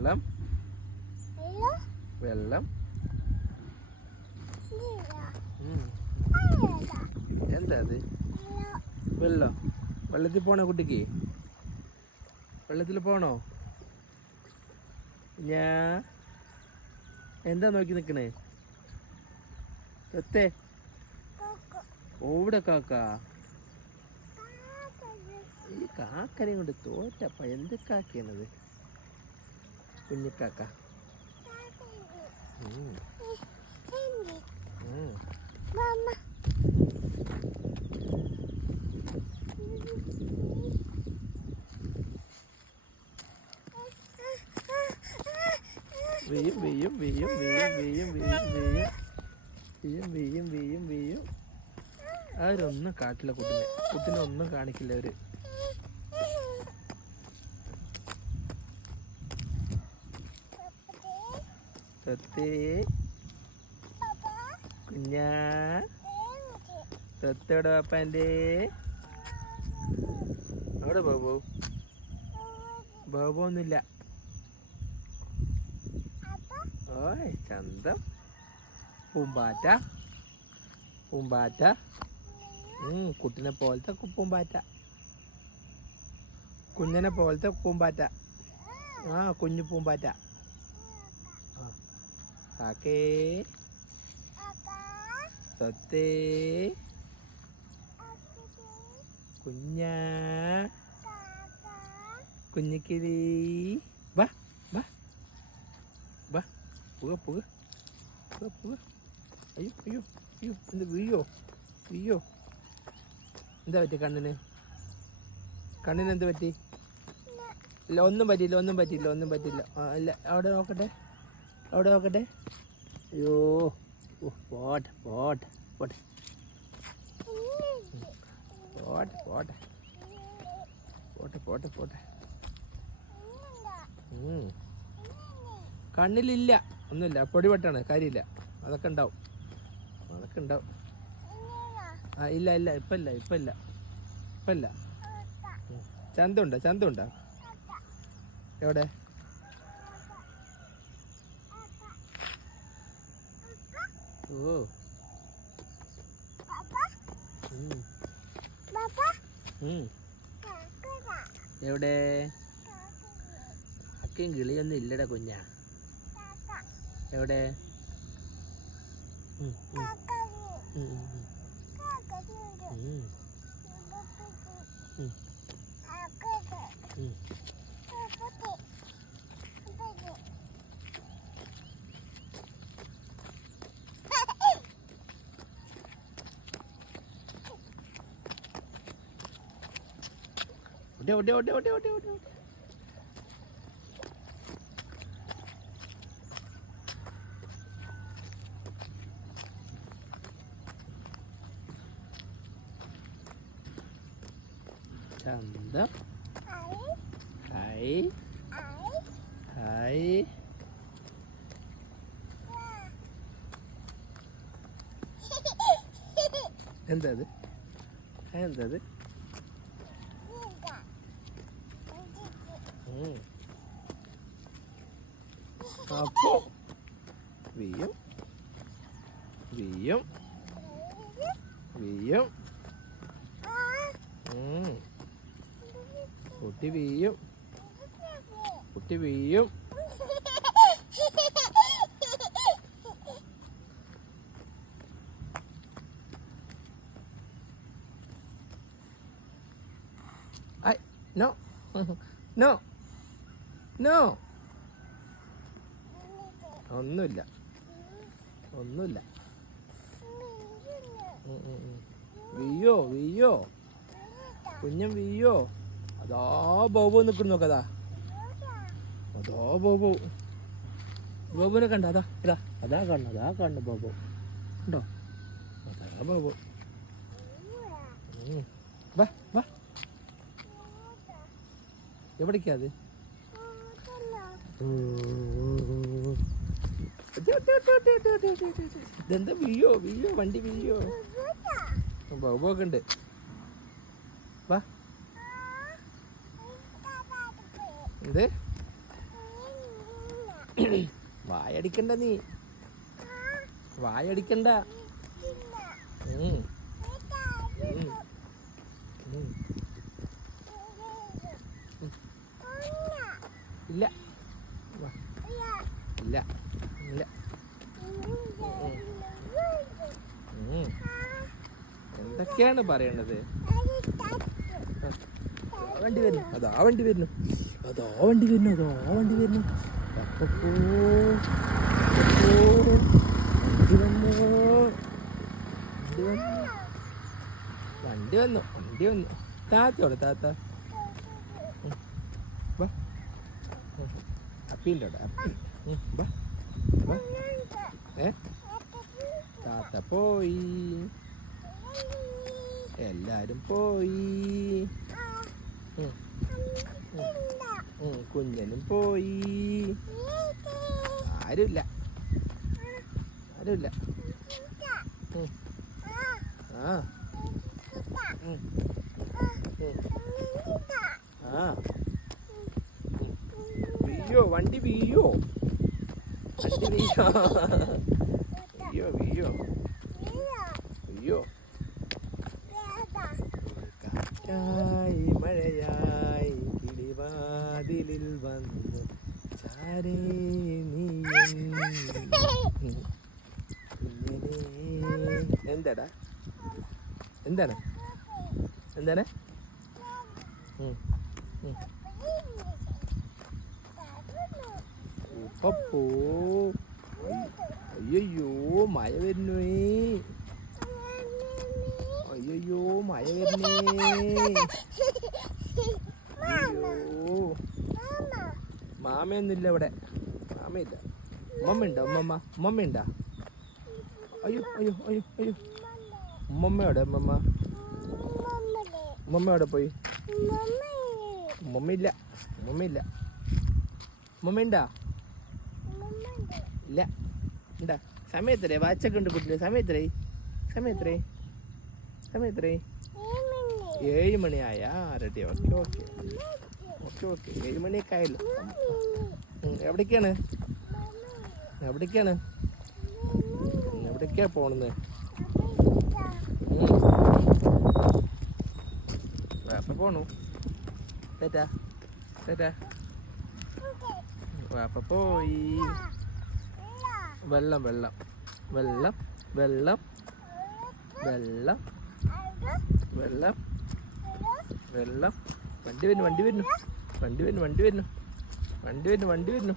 വെള്ളം വെള്ളം എന്താ അത്? വെള്ളം. വെള്ളത്തിൽ പോണോ കുട്ടിക്ക്? വെള്ളത്തിൽ പോണോ? എന്താ നോക്കി നിക്കണേ? എത്തേ ഓവിടെ കാക്ക? ഈ കാക്കനെ കൊണ്ട് തോറ്റപ്പ. എന്ത് കാക്കയാണത്? കുഞ്ഞിക്കാക്ക. വെയ്യും വെയ്യും വെയ്യും വെയ്യും വെയ്യും വെയ്യും വെയ്യും വെയ്യും വെയ്യും വെയ്യും. അവരൊന്നും കാട്ടില്ല കുട്ടിനെ ഒന്നും കാണിക്കില്ല അവര്. കുഞ്ഞാ തൊത്തോടെ പാപ്പാൻ്റെ അവിടെ ബോബൊന്നുമില്ല. ഓയ് ചന്തം. പൂമ്പാറ്റ പൂമ്പാറ്റ. കുട്ടിനെ പോലത്തെ പൂമ്പാറ്റ. കുഞ്ഞിനെ പോലത്തെ പൂമ്പാറ്റ. കുഞ്ഞു പൂമ്പാറ്റ. കാക്കേ സത്തേ കുഞ്ഞാ കുഞ്ഞിക്കിളി. വാ വാ വാ. പുക പുക പുക പുക. അയ്യോ അയ്യോ അയ്യോ. എന്ത് വീയോ വീയോ? എന്താ പറ്റി കണ്ണിന്? കണ്ണിന് എന്ത് പറ്റി? ഇല്ല ഒന്നും പറ്റിയില്ല ഒന്നും പറ്റിയില്ല ഒന്നും പറ്റില്ല. ഇല്ല അവിടെ നോക്കട്ടെ അവിടെ നോക്കട്ടെ. അയ്യോ പോട്ടെ പോട്ടെ പോട്ടെ പോട്ടെ പോട്ടെ പോട്ടെ പോട്ടെ പോട്ടെ. കണ്ണിലില്ല ഒന്നുമില്ല. പൊടിപെട്ടാണ് കാര്യമില്ല. അതൊക്കെ ഉണ്ടാവും അതൊക്കെ ഉണ്ടാവും. ഇല്ല ഇല്ല ഇപ്പം ഇല്ല ഇപ്പം ഇല്ല ഇപ്പം ഇല്ല. ചന്തമുണ്ടോ? ചന്തമുണ്ടോ? എവിടെ? ഓ എവിടെ? അക്കയും കിളിയൊന്നും ഇല്ലടാ കുഞ്ഞാ. എവിടെ? ഓടെ ഓടെ ഓടെ ഓടെ ഓടെ. ചന്തം. Hi hi. എന്താ അത്? എന്താ അത്? അപ്പോ വീയും വീയും വീയും. കുട്ടി വീയും കുട്ടി വീയും. No no no. ഒന്നുമില്ല ഒന്നുമില്ല. വീയോ വീയോ കുഞ്ഞൻ വീയോ. അതാ ബോബോ നിൽക്കുന്നു നോക്കതാ. അതോ ബോബോ. ബോബോനെ കണ്ട? അതാ ഇതാ അതാ കാണുന്നു അതാ കാണുന്നു ബോബോ ഉണ്ടോ? അതാ ബോബോ. വാ വാ. എവിടേക്കാ അത്? ഇതെന്താ വീയോ വീയോ വണ്ടി വീയോ. ബോബോ ഒക്കെ ഉണ്ട്. വാ. എന്ത് വായടിക്കണ്ട നീ, വായടിക്കണ്ട. ഉം. ഉം. ഉം. ഇല്ല ഇല്ല ഇല്ല. എന്തൊക്കെയാണ് പറയണത്? വണ്ടി വരുന്നു, അതാ വണ്ടി വരുന്നു, അതാ വണ്ടി വരുന്നു, അതാ വണ്ടി വരുന്നു. വണ്ടി വന്നു, വണ്ടി വന്നു. താത്തോടെ താത്ത അപ്പീൻ്റെ അപ്പി. താത്ത പോയി, എല്ലാരും പോയി. കുഞ്ഞനും പോയി. ആരുമില്ല, ആരുമില്ല. ആ ആ വീയോ, വണ്ടി വീയോ, വണ്ടി വീയോ, വീയോ വീയോ വീയോ. കാറ്റായി മഴയായി കിളിവാതിലിൽ വന്നു ചാരേ നീ. എന്താടാ, എന്താണ്, എന്താണ്? പപ്പോ, അയ്യോ മഴ വരുന്നു, അയ്യോ മഴ വരുന്നേ. അയ്യോ മാമയൊന്നുമില്ല ഇവിടെ, മാമയില്ല. ഉമ്മമ്മ ഉണ്ടോ? ഉമ്മമ്മ, ഉമ്മമ്മ ഉണ്ടാ? അയ്യോ അയ്യോ അയ്യോ അയ്യോ. ഉമ്മമ്മ എവിടെ? ഉമ്മമ്മ, ഉമ്മമ്മ എവിടെ പോയി? ഉമ്മമ്മയില്ല, ഉമ്മമ്മയില്ല. ഉമ്മമ്മ ഉണ്ടാ? ഇല്ല. ഉണ്ടാ? സമയത്തരേ? വാച്ചൊക്കെ ഉണ്ട് കുട്ടിയുടെ. സമയത്തരേ? സമയത്തരേ? സമയത്തരേ? 7 മണിയായാ? Ready. Okay okay okay okay. 7 മണിയൊക്കെ ആയല്ലോ. എവിടേക്കാണ്, എവിടേക്കാണ്, എവിടേക്കാ പോണെന്ന്? വാപ്പ പോണു. തെറ്റാ തെറ്റാ. വാപ്പ പോയി. വെള്ളം വെള്ളം വെള്ളം വെള്ളം വെള്ളം വെള്ളം വെള്ളം. വണ്ടി വരുന്നു, വണ്ടി വരുന്നു, വണ്ടി വരുന്നു, വണ്ടി വരുന്നു, വണ്ടി വരുന്നു, വണ്ടി വരുന്നു.